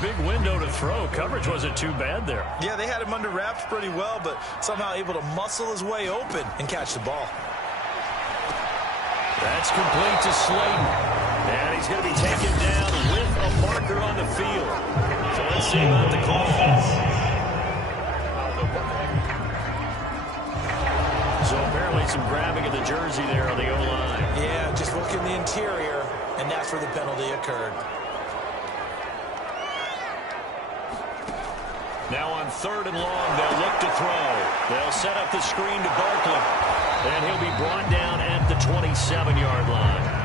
big window to throw. Coverage wasn't too bad there. Yeah, they had him under wraps pretty well, but somehow able to muscle his way open and catch the ball. That's complete to Slayton. And he's going to be taken down with a marker on the field. So let's see about the call. So apparently some grabbing of the jersey there on the O-line. Yeah, just look in the interior, and that's where the penalty occurred. Now on 3rd and long, they'll look to throw. They'll set up the screen to Barkley. And he'll be brought down at the 27-yard line.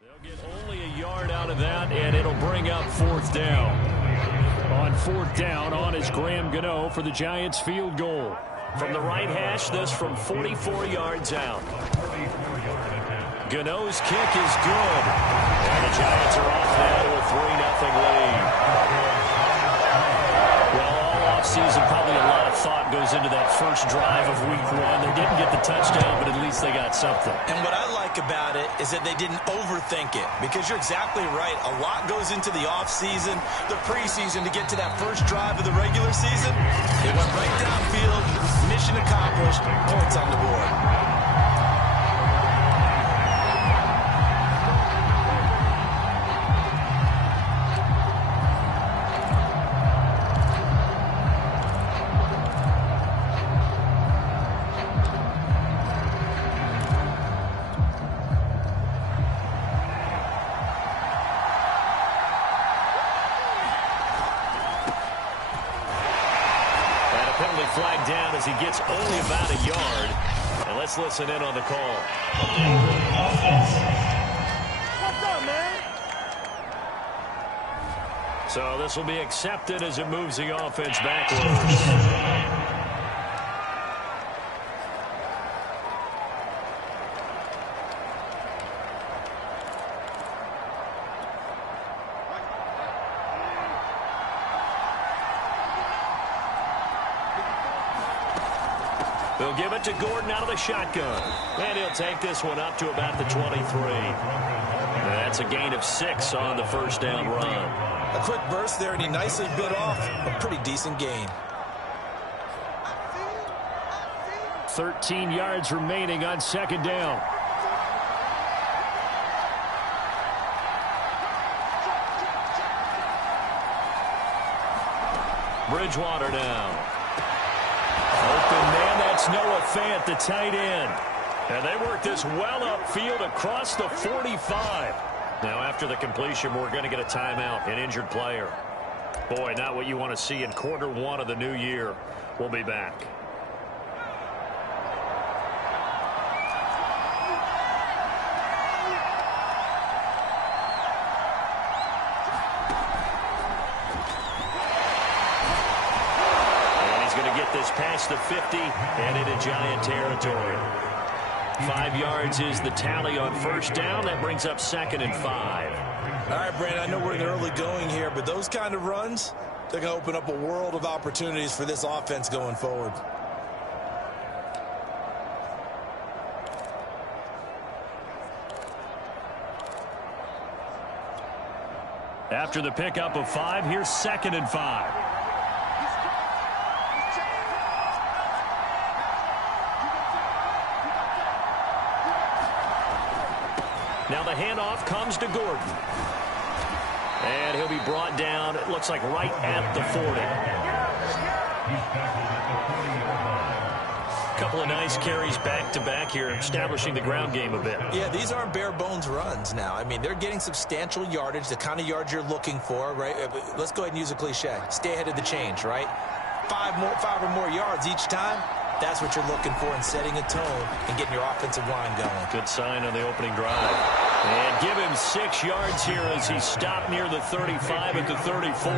They'll get only a yard out of that, and it'll bring up 4th down. On 4th down, on is Graham Gano for the Giants field goal. From the right hash, this from 44 yards out. Gano's kick is good. And the Giants are off now to a 3-0 lead. Well, all offseason, probably a lot of thought goes into that first drive of week 1. They didn't get the touchdown, but at least they got something. And what I like about it is that they didn't overthink it, because you're exactly right. A lot goes into the offseason, the preseason, to get to that first drive of the regular season. It went right downfield, mission accomplished, points on the board. Flag down as he gets only about a yard. And let's listen in on the call. What's up, man? So this will be accepted as it moves the offense backwards. They'll give it to Gordon out of the shotgun. And he'll take this one up to about the 23. That's a gain of 6 on the first down run. A quick burst there, and he nicely bit off a pretty decent gain. 13 yards remaining on 2nd down. Bridgewater now. Open man, that's Noah Fant, the tight end. And they work this well upfield across the 45. Now, after the completion, we're going to get a timeout, an injured player. Boy, not what you want to see in quarter 1 of the new year. We'll be back. This past the 50 and into Giant territory. 5 yards is the tally on first down. That brings up 2nd and 5. All right, Brandon, I know we're in the early going here, but those kind of runs, they're going to open up a world of opportunities for this offense going forward. After the pickup of 5, here's 2nd and 5. Now the handoff comes to Gordon. And he'll be brought down, it looks like right at the 40. couple of nice carries back-to-back here, establishing the ground game a bit. Yeah, these aren't bare-bones runs now. I mean, they're getting substantial yardage, the kind of yards you're looking for, right? Let's go ahead and use a cliche. Stay ahead of the change, right? Five or more yards each time. That's what you're looking for in setting a tone and getting your offensive line going. Good sign on the opening drive. And give him 6 yards here as he stopped near the 35 at the 34.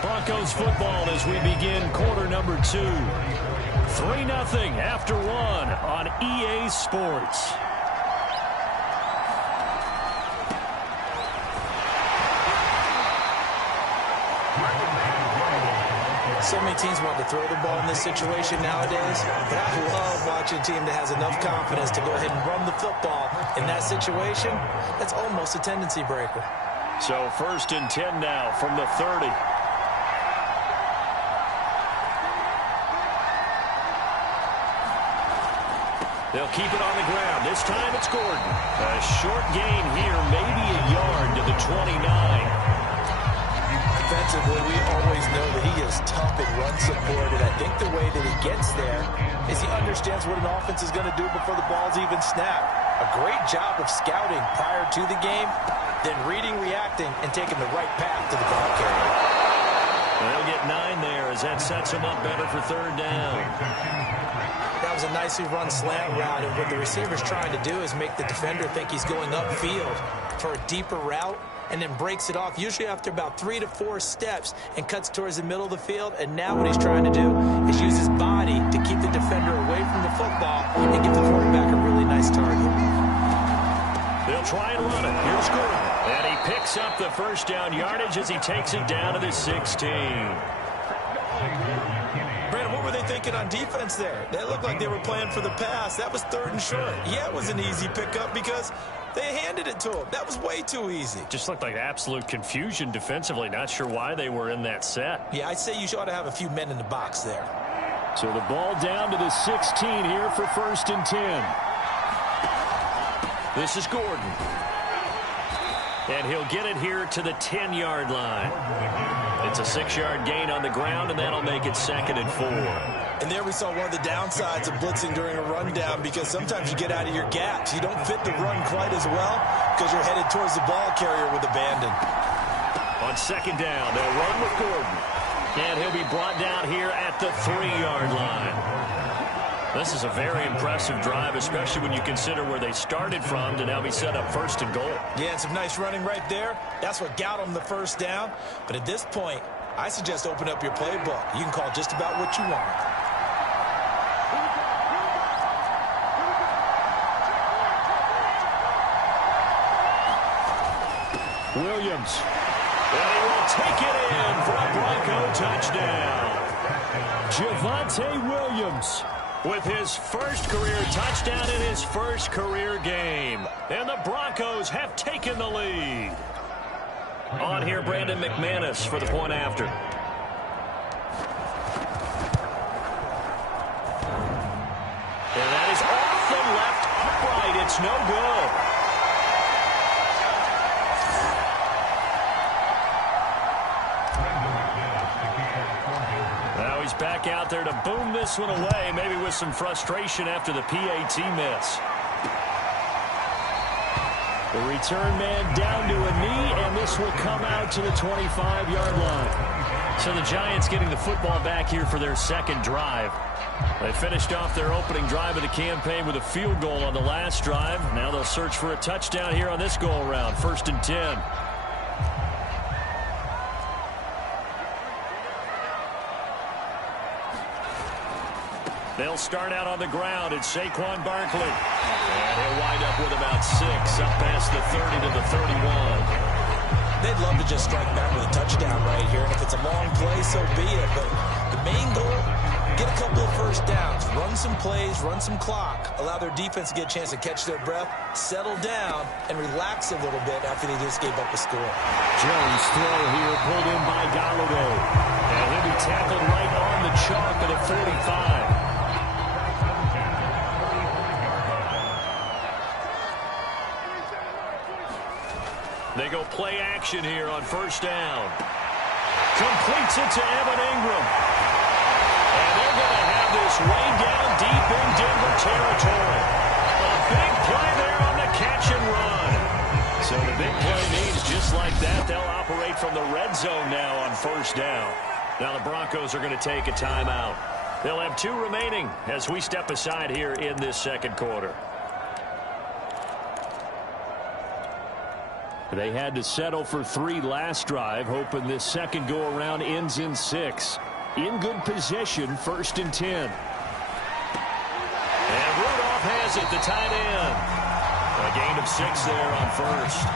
Broncos football as we begin quarter number 2. 3-0 after 1 on EA Sports. So many teams want to throw the ball in this situation nowadays, but I love watching a team that has enough confidence to go ahead and run the football in that situation. That's almost a tendency breaker. So 1st and 10 now from the 30. They'll keep it on the ground. This time it's Gordon. A short gain here, maybe a yard to the 29. Defensively, we always know that he is tough in run support, and I think the way that he gets there is he understands what an offense is going to do before the ball's even snapped. A great job of scouting prior to the game, then reading, reacting, and taking the right path to the ball carrier. They'll get 9 there as that sets him up better for 3rd down. That was a nicely run slant route, and what the receiver's trying to do is make the defender think he's going upfield for a deeper route, and then breaks it off, usually after about 3 to 4 steps, and cuts towards the middle of the field. And now what he's trying to do is use his body to keep the defender away from the football and give the quarterback a really nice target. They'll try and run it. Here's Gordon. And he picks up the 1st down yardage as he takes it down to the 16. Brandon, what were they thinking on defense there? They looked like they were playing for the pass. That was 3rd and short. Yeah, it was an easy pickup because they handed it to him. That was way too easy. Just looked like absolute confusion defensively. Not sure why they were in that set. Yeah, I'd say you ought to have a few men in the box there. So the ball down to the 16 here for 1st and 10. This is Gordon. And he'll get it here to the 10-yard line. It's a 6-yard gain on the ground, and that'll make it 2nd and 4. And there we saw one of the downsides of blitzing during a rundown, because sometimes you get out of your gaps. You don't fit the run quite as well because you're headed towards the ball carrier with abandon. On 2nd down, they'll run with Gordon. And he'll be brought down here at the 3-yard line. This is a very impressive drive, especially when you consider where they started from to now be set up 1st and goal. Yeah, and some nice running right there. That's what got them the 1st down. But at this point, I suggest open up your playbook. You can call just about what you want. Williams. And he will take it in for a Bronco touchdown. Javonte Williams with his 1st career touchdown in his 1st career game. And the Broncos have taken the lead. On here, Brandon McManus for the point after. And that is off the left upright. It's no good. Now he's back out there to boom this one away, maybe with some frustration after the PAT miss. The return man down to a knee, and this will come out to the 25-yard line. So the Giants getting the football back here for their 2nd drive. They finished off their opening drive of the campaign with a field goal on the last drive. Now they'll search for a touchdown here on this go-around, 1st and 10. They'll start out on the ground. It's Saquon Barkley. And he'll wind up with about 6 up past the 30 to the 31. They'd love to just strike back with a touchdown right here. And if it's a long play, so be it. But the main goal, get a couple of 1st downs, run some plays, run some clock, allow their defense to get a chance to catch their breath, settle down, and relax a little bit after they just gave up a score. Jones throw here pulled in by Galladay. And he'll be tackled right on the chalk at the 45. They go play action here on 1st down. Completes it to Evan Ingram. And they're going to have this way down deep in Denver territory. A big play there on the catch and run. So the big play means just like that, they'll operate from the red zone now on first down. Now the Broncos are going to take a timeout. They'll have 2 remaining as we step aside here in this second quarter. They had to settle for 3 last drive, hoping this second go-around ends in 6. In good position, 1st and 10. And Rudolph has it, the tight end. A gain of 6 there on first.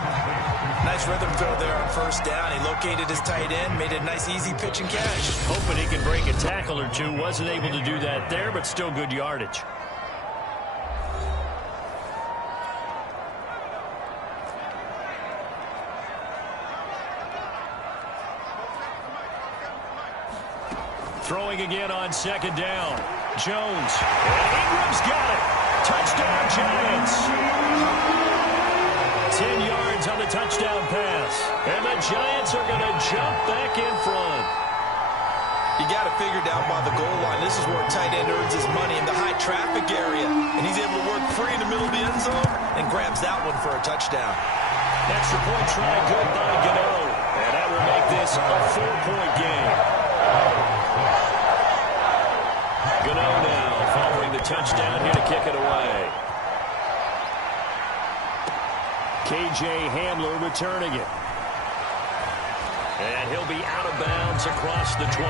Nice rhythm throw there on first down. He located his tight end, made a nice easy pitch and catch. Hoping he can break a tackle or 2. Wasn't able to do that there, but still good yardage. Throwing again on second down. Jones. And Ingram's got it. Touchdown, Giants. 10 yards on the touchdown pass. And the Giants are going to jump back in front. You got to figure down by the goal line. This is where a tight end earns his money in the high traffic area. And he's able to work free in the middle of the end zone and grabs that one for a touchdown. Extra point try good by Gano. And that will make this a 4-point game. Gano now following the touchdown here to kick it away. K.J. Hamler returning it. And he'll be out of bounds across the 25.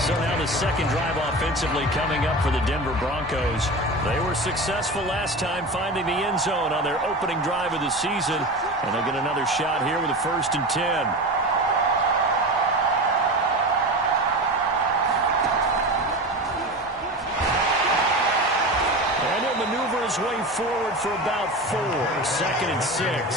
So now the second drive offensively coming up for the Denver Broncos. They were successful last time finding the end zone on their opening drive of the season. And they'll get another shot here with a 1st and 10. His way forward for about 4. 2nd and 6.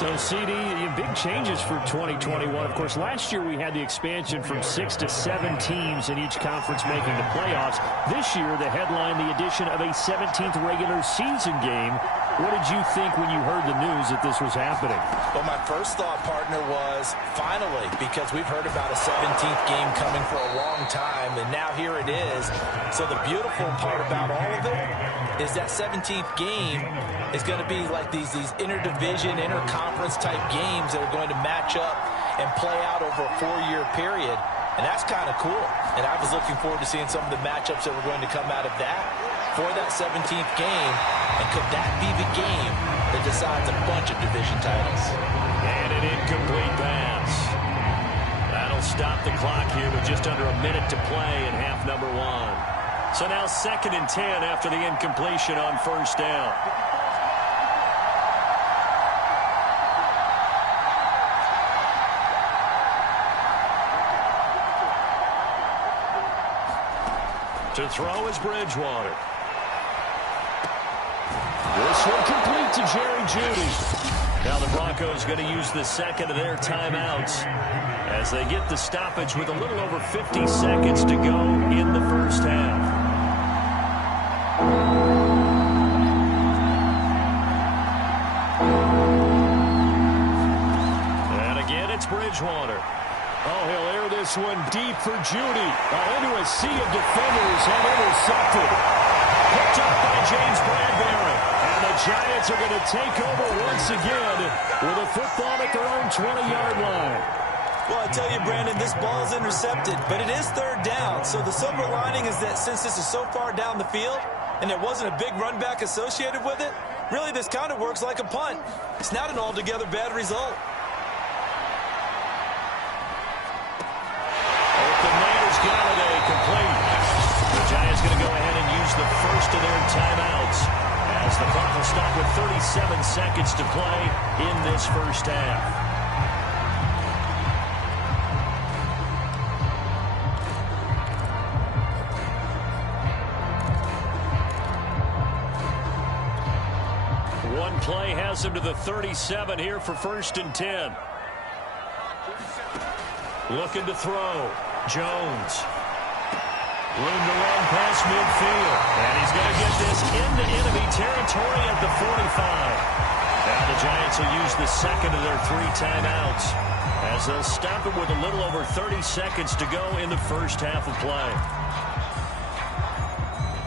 So, CD, big changes for 2021. Of course, last year we had the expansion from 6 to 7 teams in each conference making the playoffs. This year, the headline, the addition of a 17th regular season game. What did you think when you heard the news that this was happening? Well, my first thought, partner, was finally, because we've heard about a 17th game coming for a long time, and now here it is. So the beautiful part about all of it is that 17th game is going to be like these interdivision, interconference type games that are going to match up and play out over a 4-year period. And that's kind of cool. And I was looking forward to seeing some of the matchups that were going to come out of that for that 17th game. And could that be the game that decides a bunch of division titles? And an incomplete pass. That'll stop the clock here with just under a minute to play in half number 1. So now 2nd and 10 after the incompletion on first down. To throw is Bridgewater. This one complete to Jerry Jeudy. Now the Broncos going to use the second of their timeouts as they get the stoppage with a little over 50 seconds to go in the first half. And again, it's Bridgewater. Oh, he'll air this one deep for Jeudy. Into a sea of defenders and intercepted. Picked up by James Bradbury. And the Giants are going to take over once again with a football at their own 20-yard line. Well, I tell you, Brandon, this ball is intercepted, but it is 3rd down. So the silver lining is that since this is so far down the field and there wasn't a big run back associated with it, really this kind of works like a punt. It's not an altogether bad result. Galladay complete. The Giants going to go ahead and use the first of their timeouts as the clock will stop with 37 seconds to play in this first half. One play has him to the 37 here for 1st and 10. Looking to throw. Jones. Room to run past midfield. And he's going to get this into enemy territory at the 45. Now the the Giants will use the second of their 3 timeouts as they'll stop it with a little over 30 seconds to go in the first half of play.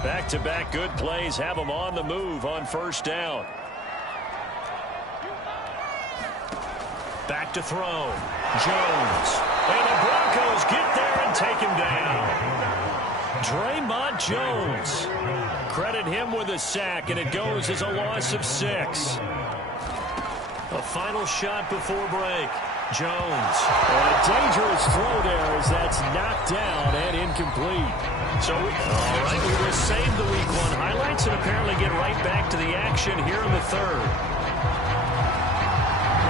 Back-to-back good plays have them on the move on first down. Back to throw. Jones. And the Broncos get there and take him down. Draymond Jones. Credit him with a sack, and it goes as a loss of 6. A final shot before break. Jones. And a dangerous throw there as that's knocked down and incomplete. So, all right, we will save the Week 1 highlights and apparently get right back to the action here in the third.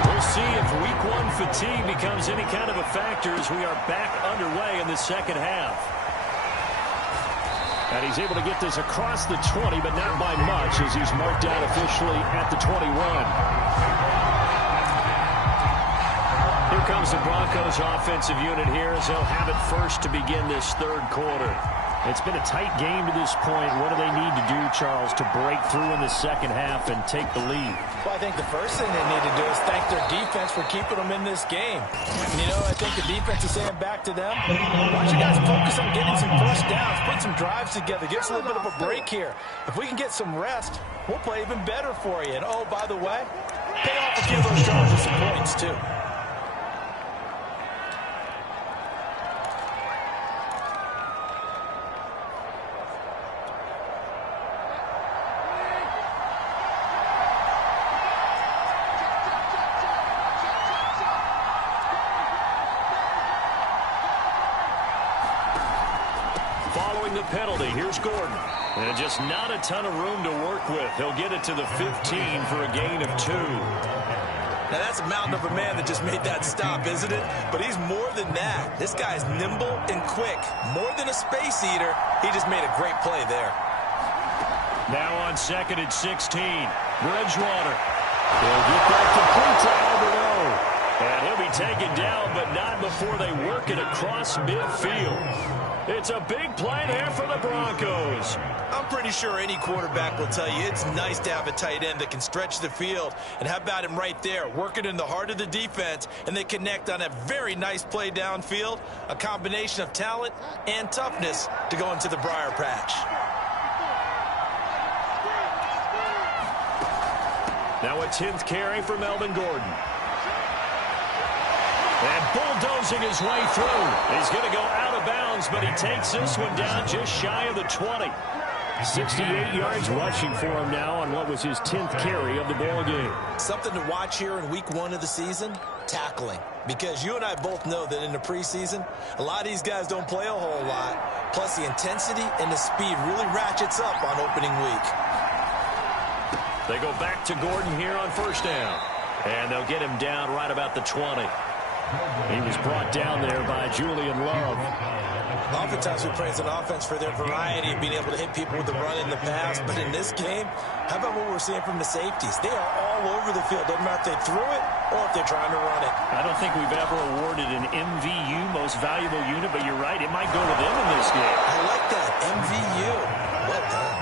We'll see if Week 1 fatigue becomes any kind of a factor as we are back underway in the second half. And he's able to get this across the 20, but not by much as he's marked down officially at the 21. Here comes the Broncos offensive unit here as they'll have it first to begin this third quarter. It's been a tight game to this point. What do they need to do, Charles, to break through in the second half and take the lead? Well, I think the first thing they need to do is thank their defense for keeping them in this game. You know, I think the defense is saying back to them, why don't you guys focus on getting some first downs, put some drives together, give us a little bit of a break here. If we can get some rest, we'll play even better for you. And, oh, by the way, pay off a few of those drives with some points, too. The penalty. Here's Gordon. And just not a ton of room to work with. He'll get it to the 15 for a gain of 2. Now, that's a mountain of a man that just made that stop, isn't it? But he's more than that. This guy's nimble and quick. More than a space eater. He just made a great play there. Now on second and 16. Bridgewater. He'll get back complete to Alberto. And he'll be taken down, but not before they work it across midfield. It's a big play there for the Broncos. I'm pretty sure any quarterback will tell you it's nice to have a tight end that can stretch the field. And how about him right there, working in the heart of the defense, and they connect on a very nice play downfield, a combination of talent and toughness to go into the briar patch. Now a 10th carry for Melvin Gordon. And bulldozing his way through. He's going to go out of bounds, but he takes this one down just shy of the 20. 68 yards rushing for him now on what was his 10th carry of the ball game. Something to watch here in week 1 of the season, tackling. Because you and I both know that in the preseason, a lot of these guys don't play a whole lot. Plus the intensity and the speed really ratchets up on opening week. They go back to Gordon here on first down. And they'll get him down right about the 20. He was brought down there by Julian Love. Oftentimes we praise an offense for their variety of being able to hit people with the run in the pass. But in this game, how about what we're seeing from the safeties? They are all over the field. Doesn't matter if they threw it or if they're trying to run it. I don't think we've ever awarded an MVU, most valuable unit, but you're right. It might go to them in this game. I like that. MVU. Well done.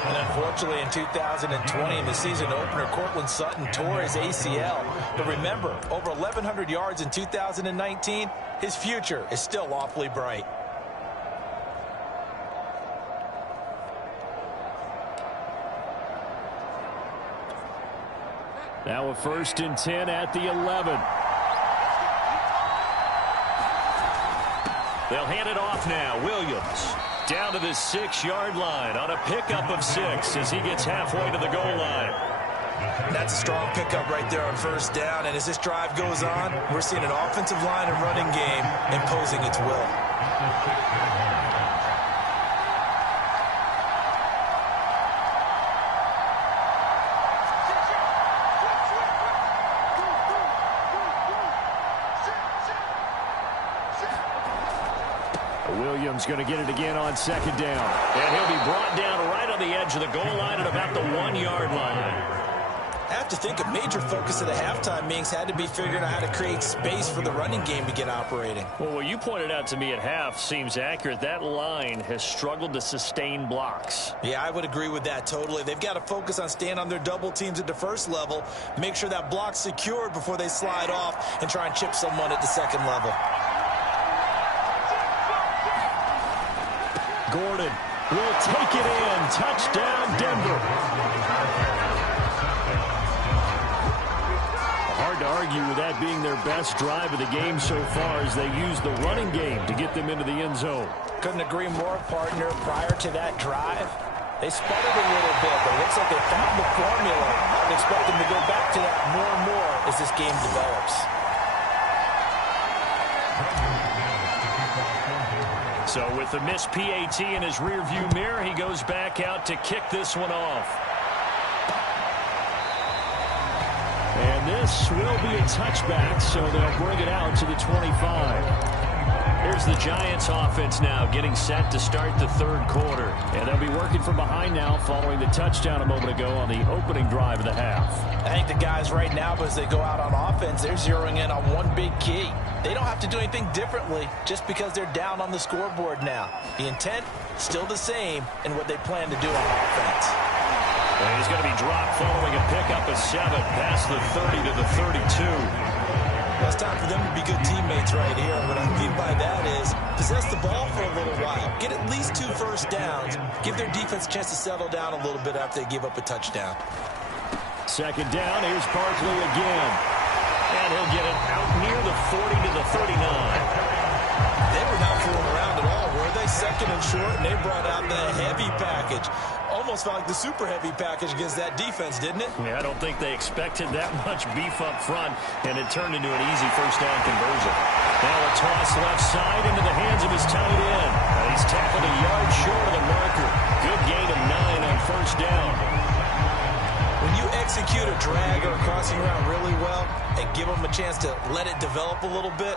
And unfortunately, in 2020, in the season opener, Cortland Sutton tore his ACL. But remember, over 1,100 yards in 2019, his future is still awfully bright. Now a 1st and 10 at the 11. They'll hand it off now. Williams down to the 6-yard line on a pickup of 6 as he gets halfway to the goal line. That's a strong pickup right there on first down. And as this drive goes on, we're seeing an offensive line and running game imposing its will. Williams going to get it again on 2nd down. And he'll be brought down right on the edge of the goal line at about the 1-yard line. I have to think a major focus of the halftime meetings had to be figuring out how to create space for the running game to get operating. Well, what you pointed out to me at half seems accurate. That line has struggled to sustain blocks. Yeah, I would agree with that totally. They've got to focus on staying on their double teams at the first level, make sure that block's secured before they slide off and try and chip someone at the second level. Gordon will take it in. Touchdown, Denver. Hard to argue with that being their best drive of the game so far as they use the running game to get them into the end zone. Couldn't agree more, partner. Prior to that drive, they sputtered a little bit, but it looks like they found the formula. I would expect them to go back to that more and more as this game develops. So with the missed PAT in his rearview mirror, he goes back out to kick this one off. And this will be a touchback, so they'll bring it out to the 25. Here's the Giants offense now getting set to start the third quarter. And they'll be working from behind now following the touchdown a moment ago on the opening drive of the half. I think the guys right now, as they go out on offense, they're zeroing in on one big key. They don't have to do anything differently just because they're down on the scoreboard now. The intent, still the same in what they plan to do on offense. And he's going to be dropped following a pickup of 7 past the 30 to the 32. Well, it's time for them to be good teammates right here. And what I mean by that is possess the ball for a little while. Get at least 2 first downs. Give their defense a chance to settle down a little bit after they give up a touchdown. Second down, here's Barkley again. And he'll get it out near the 40 to the 39. They were not fooling around at all, were they? Second and short, and they brought out the heavy package. Almost felt like the super heavy package against that defense, didn't it? Yeah, I don't think they expected that much beef up front, and it turned into an easy first down conversion. Now a toss left side into the hands of his tight end. He's tackled a yard short of the marker. Good gain of 9 on first down. When you execute a drag or a crossing route really well and give them a chance to let it develop a little bit,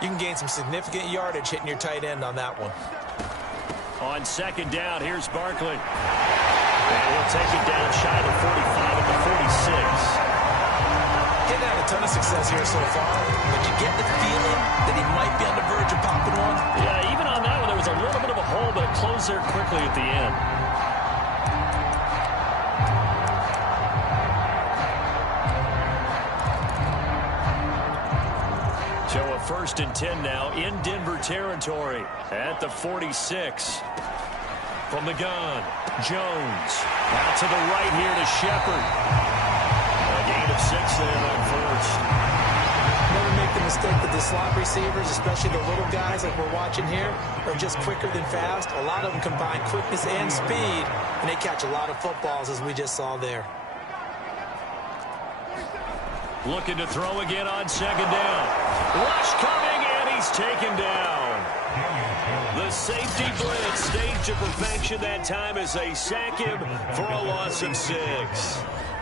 you can gain some significant yardage hitting your tight end on that one. On second down, here's Barkley. And he'll take it down shy of the 45 at the 46. Didn't have a ton of success here so far, but you get the feeling that he might be on the verge of popping one. Yeah, even on that one, there was a little bit of a hole, but it closed there quickly at the end. So a 1st and 10 now in Denver territory at the 46. From the gun, Jones. Out to the right here to Shepard. A gain of 6 there on first. Never make the mistake that the slot receivers, especially the little guys like we're watching here, are just quicker than fast. A lot of them combine quickness and speed, and they catch a lot of footballs, as we just saw there. Looking to throw again on second down. Rush coming, and he's taken down. The safety blitz staged to perfection that time as they sack him for a loss of 6.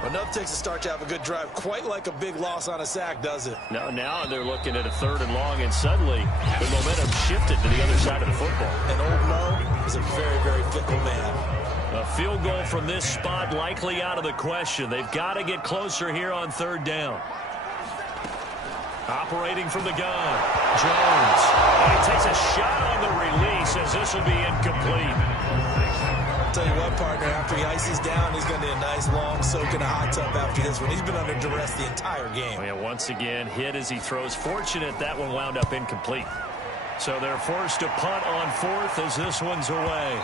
Enough takes a start to have a good drive. Quite like a big loss on a sack, does it? Now they're looking at a 3rd and long, and suddenly the momentum shifted to the other side of the football. And old Mo is a very, very fickle man. A field goal from this spot likely out of the question. They've got to get closer here on 3rd down. Operating from the gun, Jones. And he takes a shot on the release as this will be incomplete. I'll tell you what, partner, after he ices down, he's going to need a nice long soak in a hot tub after this one. He's been under duress the entire game. Oh, yeah, once again, hit as he throws. Fortunate that one wound up incomplete. So they're forced to punt on 4th as this one's away.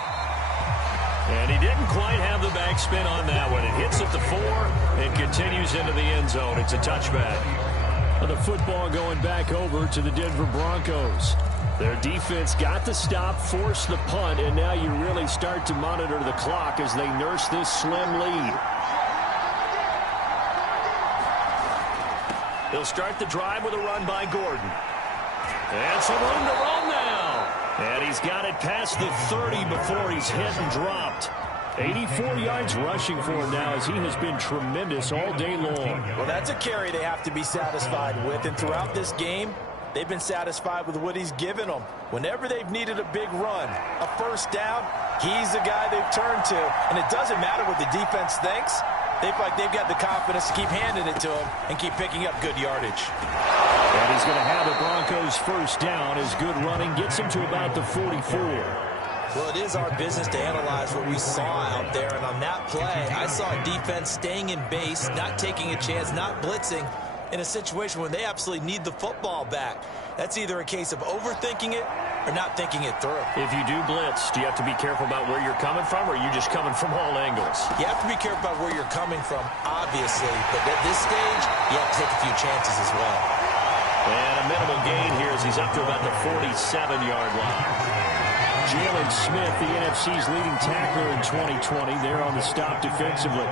And he didn't quite have the backspin on that one. It hits at the 4 and continues into the end zone. It's a touchback. The football going back over to the Denver Broncos. Their defense got the stop, forced the punt, and now you really start to monitor the clock as they nurse this slim lead. They'll start the drive with a run by Gordon. And some room to roam now. And he's got it past the 30 before he's hit and dropped. 84 yards rushing for him now as he has been tremendous all day long. Well, that's a carry they have to be satisfied with. And throughout this game, they've been satisfied with what he's given them. Whenever they've needed a big run, a first down, he's the guy they've turned to. And it doesn't matter what the defense thinks. They feel like they've got the confidence to keep handing it to him and keep picking up good yardage. And he's going to have the Broncos first down. His good running gets him to about the 44. Well, it is our business to analyze what we saw out there. And on that play, I saw a defense staying in base, not taking a chance, not blitzing in a situation where they absolutely need the football back. That's either a case of overthinking it or not thinking it through. If you do blitz, do you have to be careful about where you're coming from, or are you just coming from all angles? You have to be careful about where you're coming from, obviously. But at this stage, you have to take a few chances as well. And a minimal gain here as he's up to about the 47-yard line. Jalen Smith, the NFC's leading tackler in 2020, there on the stop defensively.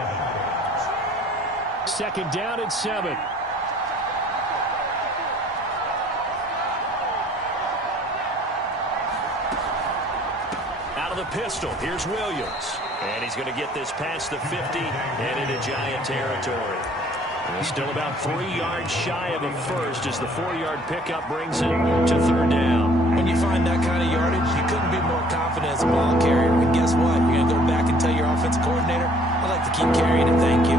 Second down and 7. Out of the pistol, here's Williams. And he's going to get this past the 50 and into Giant territory. And still about 3 yards shy of a first as the 4-yard pickup brings it to third down. When you find that kind of yardage, you couldn't be more confident as a ball carrier. And guess what? You're going to go back and tell your offensive coordinator, I'd like to keep carrying it, thank you.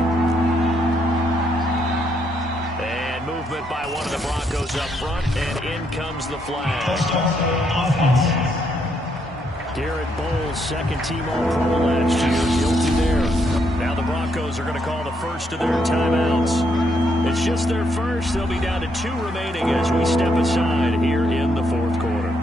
And movement by one of the Broncos up front, and in comes the flag. Garrett Bowles, second-team All-Pro last year, guilty there. Now the Broncos are going to call the first of their timeouts. It's just their first. They'll be down to 2 remaining as we step aside here in the fourth quarter.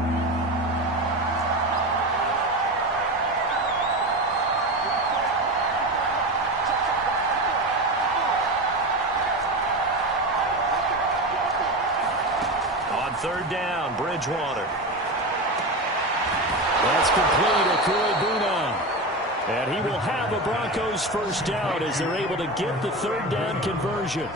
On third down, Bridgewater. That's complete, Okuegbuna. And he will have a Broncos first down as they're able to get the third down conversion.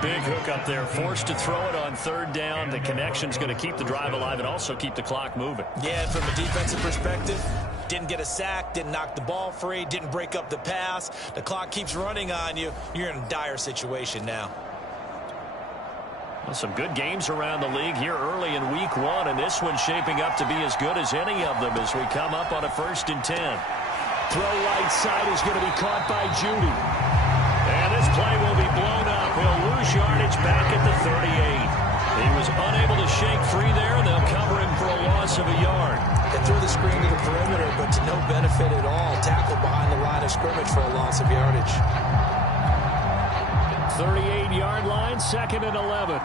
Big hook up there, forced to throw it on third down. The connection's going to keep the drive alive and also keep the clock moving. Yeah, and from a defensive perspective, didn't get a sack, didn't knock the ball free, didn't break up the pass. The clock keeps running on you. You're in a dire situation now. Well, some good games around the league here early in week 1, and this one's shaping up to be as good as any of them as we come up on a 1st and 10. Throw right side is going to be caught by Judy. And this play will be blown up. He'll lose yardage back at the 38. He was unable to shake free there, and they'll cover him for a loss of a yard. They threw the screen to the perimeter, but to no benefit at all. Tackled behind the line of scrimmage for a loss of yardage. 38-yard line, 2nd and 11.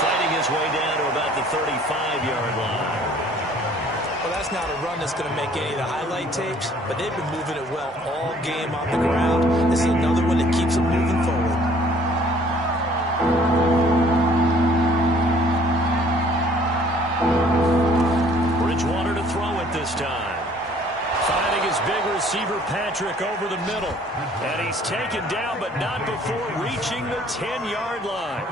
Fighting his way down to about the 35-yard line. Well, that's not a run that's going to make any of the highlight tapes, but they've been moving it well all game on the ground. This is another one that keeps them moving forward. Bridgewater to throw it this time. Finding his big receiver Patrick over the middle. And he's taken down, but not before reaching the 10-yard line.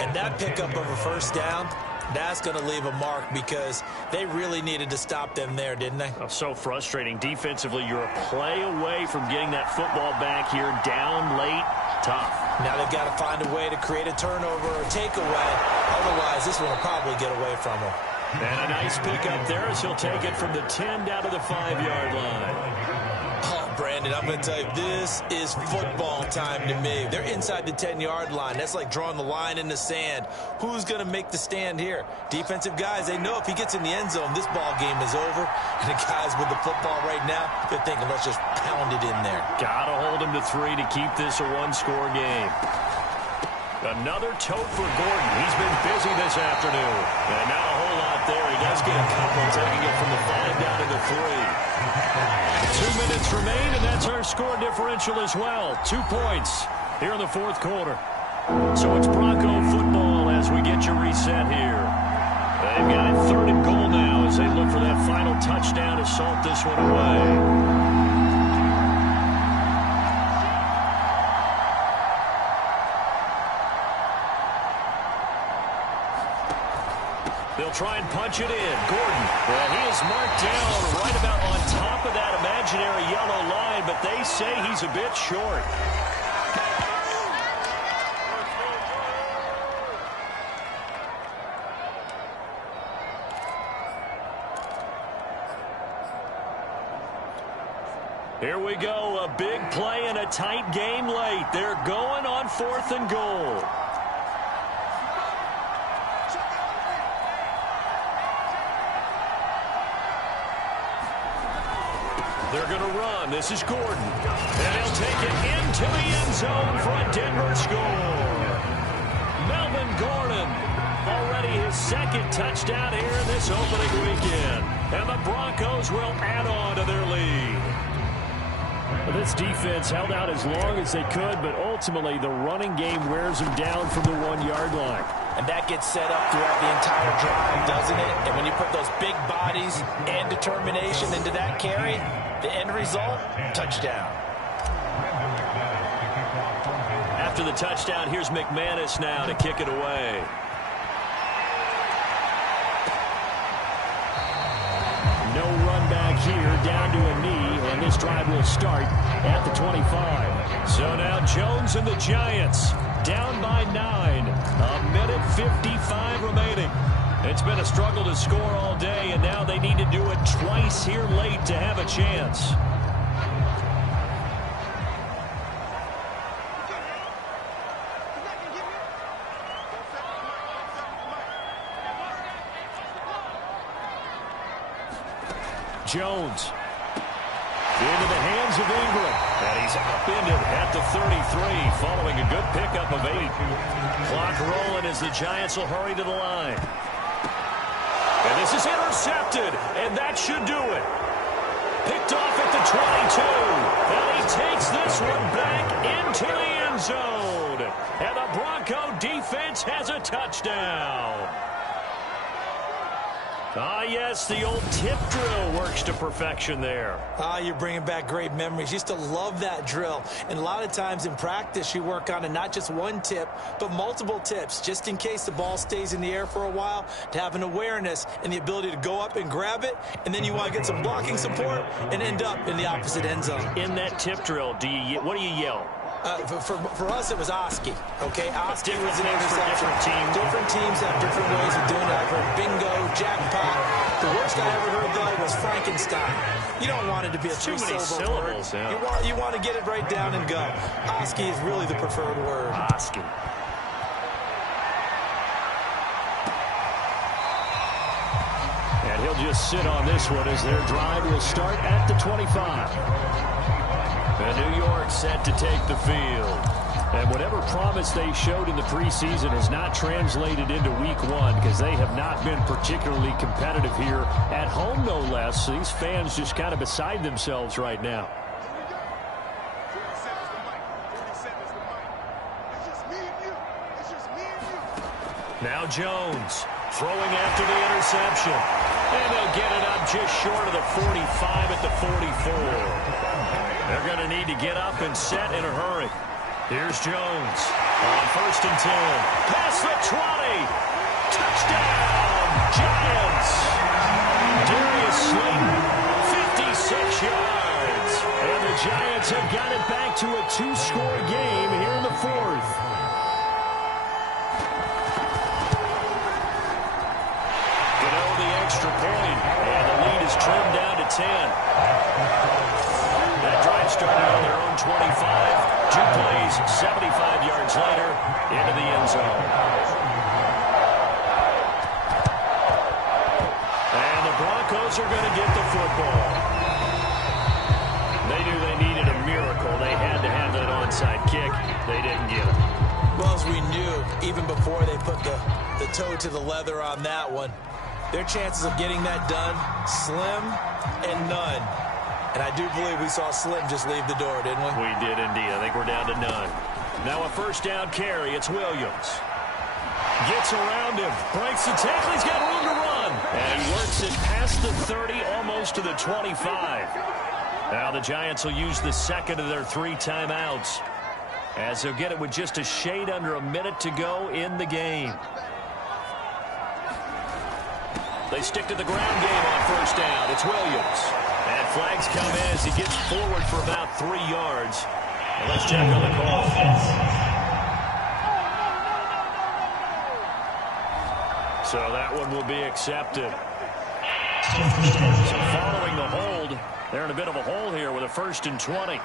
And that pickup of a first down, that's going to leave a mark because they really needed to stop them there, didn't they? Oh, so frustrating. Defensively, you're a play away from getting that football back here. Down late, tough. Now They've got to find a way to create a turnover or takeaway. Otherwise, this one will probably get away from them. And a nice pickup there as he'll take it from the 10 down to the 5-yard line. Oh, Brandon, I'm going to tell you, this is football time to me. They're inside the 10-yard line. That's like drawing the line in the sand. Who's going to make the stand here? Defensive guys, they know if he gets in the end zone, this ball game is over. And the guys with the football right now, they're thinking, let's just pound it in there. Got to hold him to 3 to keep this a one-score game. Another tote for Gordon. He's been busy this afternoon. And not a whole lot there. He does get a couple, taking it from the 5 down to the 3. 2 minutes remain, and that's our score differential as well. 2 points here in the fourth quarter. So it's Bronco football as we get you reset here. They've got it 3rd and goal now as they look for that final touchdown to salt this one away. They'll try and punch it in. Gordon, well, he is marked down right about on top of that imaginary yellow line, but they say he's a bit short. Here we go, a big play and a tight game late. They're going on 4th and goal. They're going to run. This is Gordon. And he'll take it into the end zone for a Denver score. Melvin Gordon, already his 2nd touchdown here in this opening weekend. And the Broncos will add on to their lead. Well, this defense held out as long as they could, but ultimately the running game wears them down from the 1-yard line. And that gets set up throughout the entire drive, doesn't it? And when you put those big bodies and determination into that carry, the end result, touchdown. After the touchdown, here's McManus now to kick it away. No run back here, down to a knee, and this drive will start at the 25. So now Jones and the Giants down by 9. 1:55 remaining. It's been a struggle to score all day, and now they need to do it twice here late to have a chance. Jones into the hands of Ingram, and he's upended at the 33 following a good pickup of 8. Clock rolling as the Giants will hurry to the line. And this is intercepted, and that should do it. Picked off at the 22, and he takes this one back into the end zone. And the Bronco defense has a touchdown. Ah, yes, the old tip drill works to perfection there. Ah, you're bringing back great memories. Used to love that drill. And a lot of times in practice, you work on it, not just one tip, but multiple tips, just in case the ball stays in the air for a while, to have an awareness and the ability to go up and grab it, and then you want to get some blocking support and end up in the opposite end zone. In that tip drill, what do you yell? For us, it was Oski. Okay, Oski was an interception. Different teams have different ways of doing it. I've heard bingo, jackpot. The worst I ever heard, though, was Frankenstein. You don't want it to be a three-syllable word. Yeah. You want to get it right down and go. Oski is really the preferred word. Oski. And he'll just sit on this one as their drive will start at the 25. And New York set to take the field. And whatever promise they showed in the preseason has not translated into week 1 because they have not been particularly competitive here at home, no less. These fans just kind of beside themselves right now. Now Jones throwing after the interception. And they'll get it up just short of the 45 at the 44. They're going to need to get up and set in a hurry. Here's Jones on 1st and 10. Past the 20. Touchdown, Giants. Darius Slayton, 56 yards. And the Giants have got it back to a 2-score game here in the 4th. Gano the extra point, and the lead is trimmed down to 10. That drive started on their own 25. 2 plays, 75 yards later, into the end zone. And the Broncos are going to get the football. They knew they needed a miracle. They had to have that onside kick. They didn't get it. Well, as we knew, even before they put the toe to the leather on that one, their chances of getting that done, slim and none. And I do believe we saw Slim just leave the door, didn't we? We did indeed. I think we're down to none. Now a 1st down carry. It's Williams. Gets around him. Breaks the tackle. He's got room to run. And he works it past the 30, almost to the 25. Now the Giants will use the 2nd of their 3 timeouts, as they'll get it with just a shade under a minute to go in the game. They stick to the ground game on 1st down. It's Williams. And flags come in as he gets forward for about 3 yards. And let's check on the call. So that one will be accepted. So following the hold, They're in a bit of a hole here with a 1st and 20.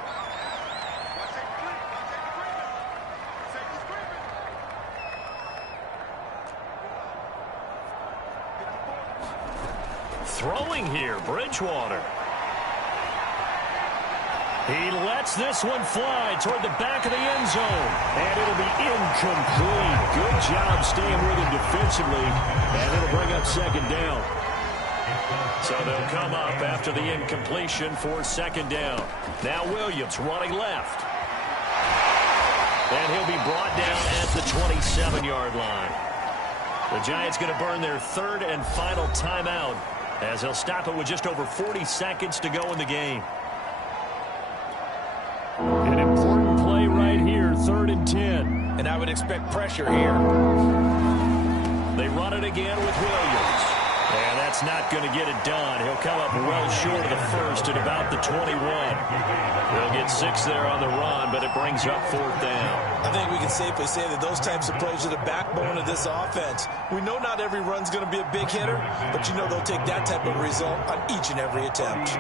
Throwing here, Bridgewater. He lets this one fly toward the back of the end zone. And it'll be incomplete. Good job staying with him defensively. And it'll bring up 2nd down. So they'll come up after the incompletion for 2nd down. Now Williams running left. And he'll be brought down at the 27-yard line. The Giants going to burn their 3rd and final timeout, as they'll stop it with just over 40 seconds to go in the game. An important play right here, 3rd and 10. And I would expect pressure here. They run it again with Williams. And that's not going to get it done. He'll come up well short of the 1st at about the 21. They'll get 6 there on the run, but it brings up 4th down. I think we can safely say that those types of plays are the backbone of this offense. We know not every run's going to be a big hitter, but you know they'll take that type of result on each and every attempt.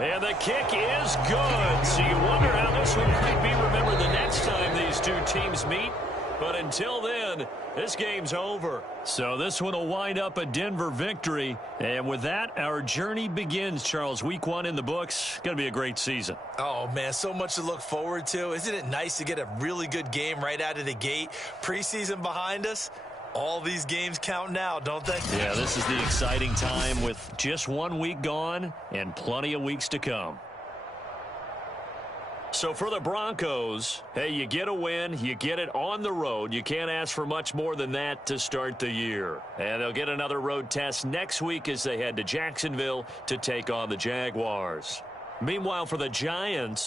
And the kick is good. So you wonder how this one might be remembered the next time these two teams meet. But until then, this game's over. So this one will wind up a Denver victory. And with that, our journey begins, Charles. Week 1 in the books. Going to be a great season. Oh, man, so much to look forward to. Isn't it nice to get a really good game right out of the gate? Preseason behind us. All these games count now, don't they? Yeah, this is the exciting time with just 1 week gone and plenty of weeks to come. So for the Broncos, hey, you get a win, you get it on the road. You can't ask for much more than that to start the year. And they'll get another road test next week as they head to Jacksonville to take on the Jaguars. Meanwhile, for the Giants,